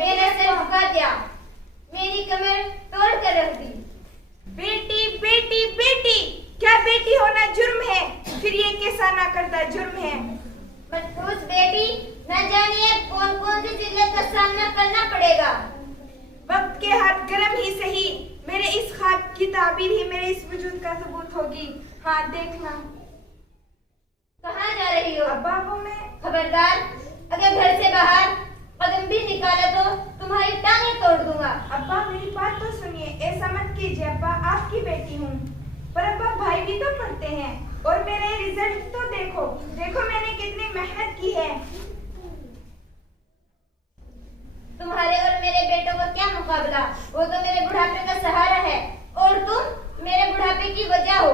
मेरा सर झुका दिया, मेरी कमर तोड़ कर रख दी। बेटी बेटी बेटी, क्या बेटी होना जुर्म है? फिर ये कैसा ना करता जुर्म है? मनहूस बेटी, न जानिए कौन कौन सी जिल्लत का सामना करना पड़ेगा। वक्त के हाथ गर्म ही सही, मेरे इस ख्वाब की ताबीर ही मेरे इस वजूद का सबूत होगी। हाँ देखना। कहाँ जा रही हो? अब्बा को मैं। खबरदार, अगर घर से बाहर कदम भी निकाला तो तुम्हारी टांगें तोड़ दूंगा। अब्बा मेरी बात तो सुनिए, ऐसा मत कीजिए अब्बा, आपकी बेटी हूँ। पर अब्बा भाई भी तो पढ़ते हैं और मेरे रिजल्ट तो देखो, देखो मैंने कितनी मेहनत की है। तुम्हारे और मेरे बेटों का क्या मुकाबला, वो तो मेरे बुढ़ापे का सहारा है और तुम मेरे बुढ़ापे की वजह हो।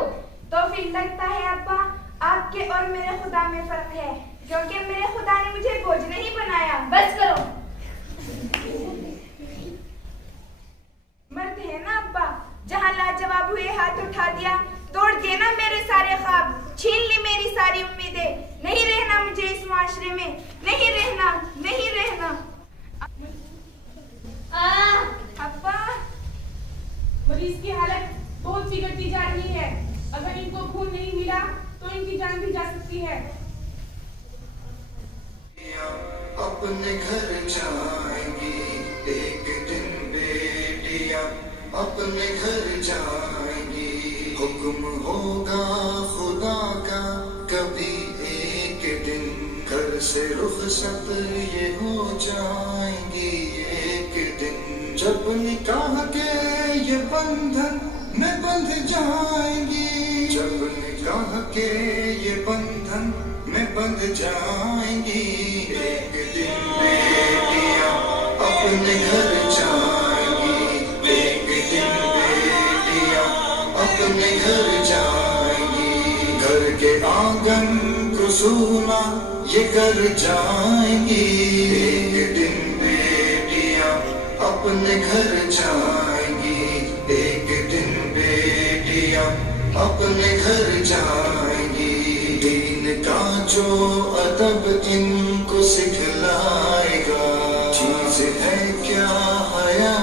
तो फिर लगता है अब्बा आपके और मेरे खुदा में फर्क है, क्योंकि मेरे खुदा ने मुझे बोझ नहीं बनाया। बस करो। मर्द है ना अब्बा, जहाँ लाजवाब हुए हाथ उठा दिया, तोड़ दिए ना मेरे सारे ख्वाब, छीन ली मेरी सारी उम्मीदें। नहीं रहना मुझे इस माशरे में, नहीं रहना, नहीं रहना। अब्बा मरीज की हालत बहुत बिगड़ती जा रही है, अगर इनको खून नहीं मिला तो इनकी जान भी जा सकती है। अपने घर जाएंगी एक दिन बेटियां, अपने घर जाएंगी। हुक्म होगा खुदा का कभी एक दिन, घर से रुखसत ये हो जाएंगी एक दिन। जब निकाह के ये बंधन में बंध जाएंगी, जब निकाह के ये बंधन में बंध जाएंगी, एक दिन बेटियां अपने घर जाएंगी, एक दिन बेटियां अपने घर जाएंगी। घर के आंगन को सूना ये कर जाएंगी, एक दिन बेटियां अपने घर जाएंगी, एक दिन बेटियां अपने घर जाएंगी। दीन का जो अदब इनको सिखलाएगा, चीज है क्या हया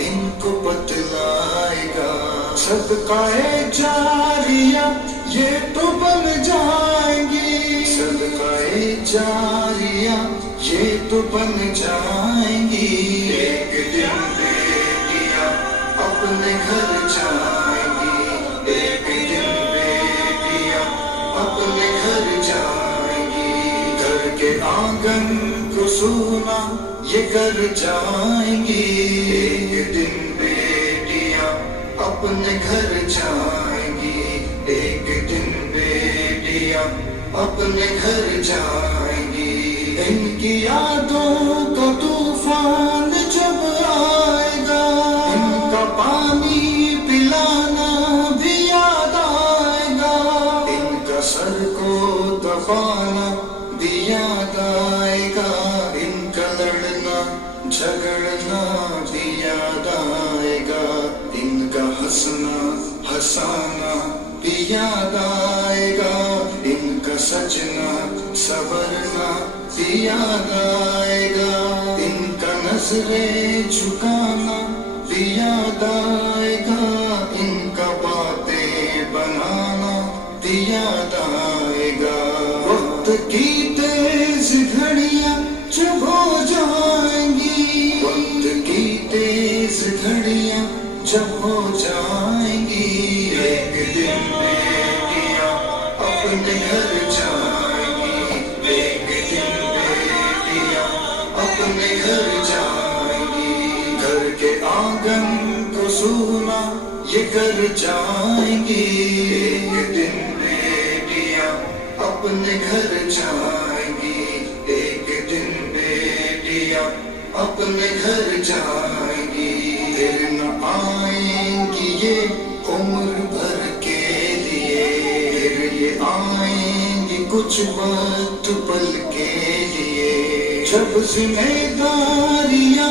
इनको बतलाएगा। सदकाए जारिया ये तो बन जाएंगी, सदकाए जारिया ये तो बन जाएंगी। एक दिन बेटियां अपने घर जाएंगी, एक दिन बेटियां अपने घर जाएंगी। घर के आंगन को सूना ये कर जाएंगी, एक दिन बेटियां अपने घर जाएंगी, एक दिन बेटियां अपने घर जाएंगी। इनकी यादों का तूफान जब आएगा, इनका पानी पिलाना भी याद आएगा, इनका सर को दबाना भी याद आएगा, इनका लड़ना झगड़ना भी याद आएगा, इनका हंसना हंसाना भी याद आएगा, इनका सजना सवरना भी याद आएगा, इनका नजरें झुकाना भी याद आएगा, इनका बातें बनाना भी याद आएगा। वक्त की तेज घड़ियां जब हो जाएंगी, वक्त की तेज घड़ियां जब हो जाएंगी, एक दिन बेटियां अपने घर जाएंगी, एक दिन बेटियां अपने घर जाएंगी। घर के आंगन को सूना ये कर जाएंगी, एक दिन बेटियां अपने घर जाएंगी, एक दिन बेटियां अपने घर जाएंगी। फिर न आएंगी ये उम्र भर के लिए, फिर ये आएंगी कुछ वक्त पल के लिए। जब जिम्मेदारियां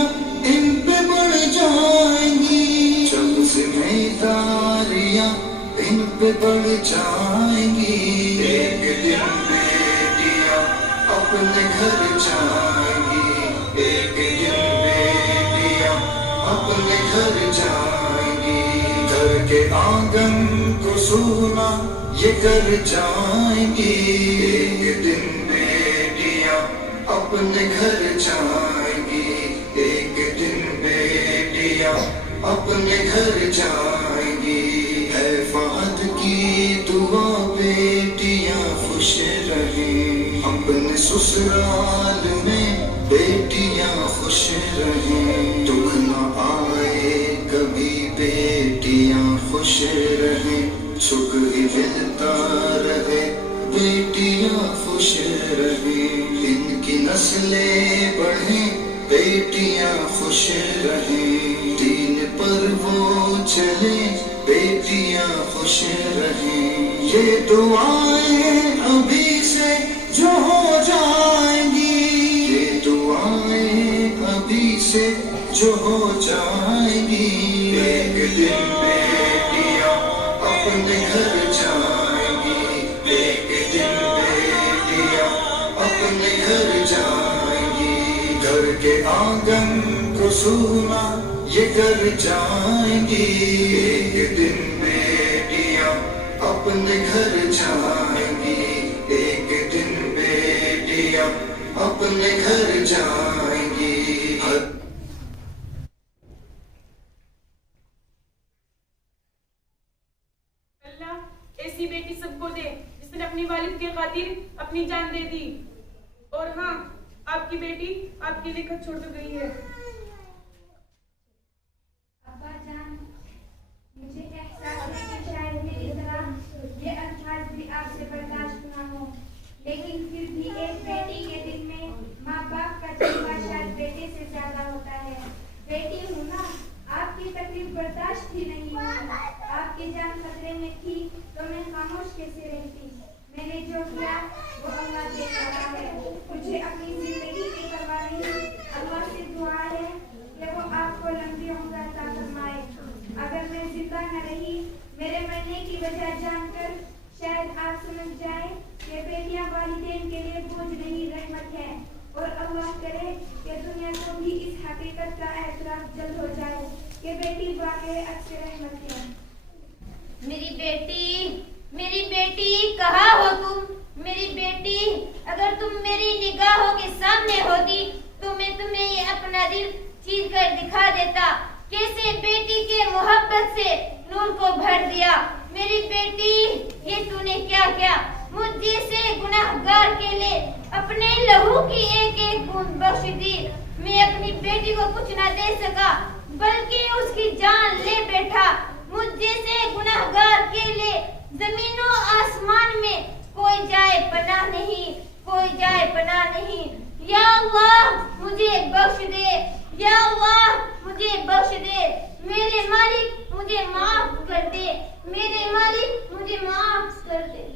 इन पे बढ़ जाएंगी, जब जिम्मेदारियां इन पे बढ़ जाएंगी, एक दिन बेटियां अपने घर जाएंगी, एक दिन अपने घर जाएंगी। घर के आंगन को सूना ये कर जाएंगी। एक दिन बेटियां अपने घर जाएंगी। एक दिन बेटियां अपने घर जाएंगी। है फहद की दुआ बेटियां खुश रहें। अपने ससुराल में बेटियां खुश रहें। दुख न आए कभी बेटियां खुश रहें। सुख ही मिलता रहे बेटियां खुश रहें। इनकी नस्लें बढ़ें बेटियां खुश रहें। दीन पर वो चले बेटियां खुश रहें। ये दुआएं अभी से जो हो जाएंगी। ये दुआएं अभी से जो हो जाएंगी। एक दिन बेटियां अपने घर जाएंगी। एक दिन बेटियां अपने घर जाएंगी। घर के आंगन को सूना ये कर जाएंगी। एक दिन बेटियां अपने घर जाएंगी। एक दिन बेटियां अपने घर जाएंगी। अल्लाह ऐसी बेटी सबको दे जिसने अपनी वालिद के खातिर अपनी जान दे दी। और हाँ, आपकी बेटी आपके लिए खत छोड़ कर गई है। अब्बा जान, मुझे एहसास है कि शायद मेरी तरह ये अल्फाज भी आपसे बर्दाश्त ना हो, लेकिन फिर भी एक बेटी के दिल में माँ बाप का जज्बा शायद बेटे से ज्यादा होता है। बेटी हूँ ना, आपकी तकलीफ बर्दाश्त ही नहीं हुई। आपकी जान खतरे में थी तो मैं खामोश कैसे रहती। मैंने जो किया वो अल्लाह देख रहा है। मुझे अपनी जिंदगी की परवाह नहीं। अल्लाह से दुआ है कि वो आपको लंबी उम्र अता फरमाए। अगर मैं जिंदा न रही, मेरे मरने की वजह जानकर शायद आप समझ जाए कि बेटियां वालिदैन के लिए बोझ नहीं, रहमत है। और अल्लाह करे कि दुनिया को भी इस हकीकत का एतराफ जल्द हो जाए कि बेटी वाकई अच्छी रहमत है। मेरी बेटी कहाँ हो तुम? मेरी बेटी, अगर तुम मेरी निगाहों के सामने होती तो मैं तुम्हें ये अपना दिल चीर कर दिखा देता। कैसे बेटी के मोहब्बत से नूर को भर दिया। मेरी बेटी, ये तूने क्या किया? मुझ जैसे गुनाहगार के लिए अपने लहू की एक एक बूंद बख्श दी। मैं अपनी बेटी को कुछ न दे सका, बल्कि उसकी जान ले बैठा। मुझ जैसे गुनाहगार के लिए जमीनों आसमान में कोई जाए पनाह नहीं, कोई जाए पनाह नहीं। या अल्लाह, मुझे बख्श दे। या अल्लाह, मुझे बख्श दे। मेरे मालिक, मुझे माफ कर दे। मेरे मालिक, मुझे माफ कर दे।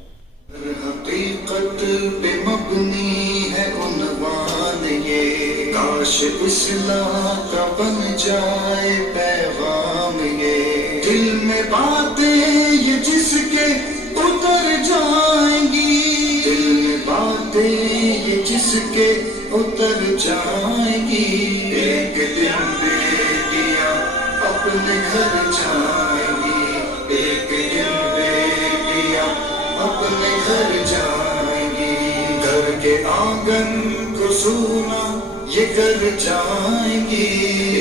हकीकत पे मबनी है उन्वान ये। काश इस्लाह का बन जाए पैगाम ये। दिल में बातें ये जिसके उतर जाएंगी। दिल में बातें ये जिसके उतर जाएंगी। एक दिन बेटियां अपने घर जाएंगी। एक दिन बेटियां अपने घर जाएंगी। घर के आंगन को सूना ये कर जाएंगी।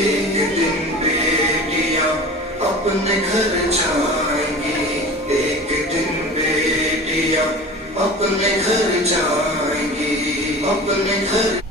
एक दिन बेटियां अपने घर जाएंगी। एक दिन बेटियां अपने घर जाएंगी। अपने घर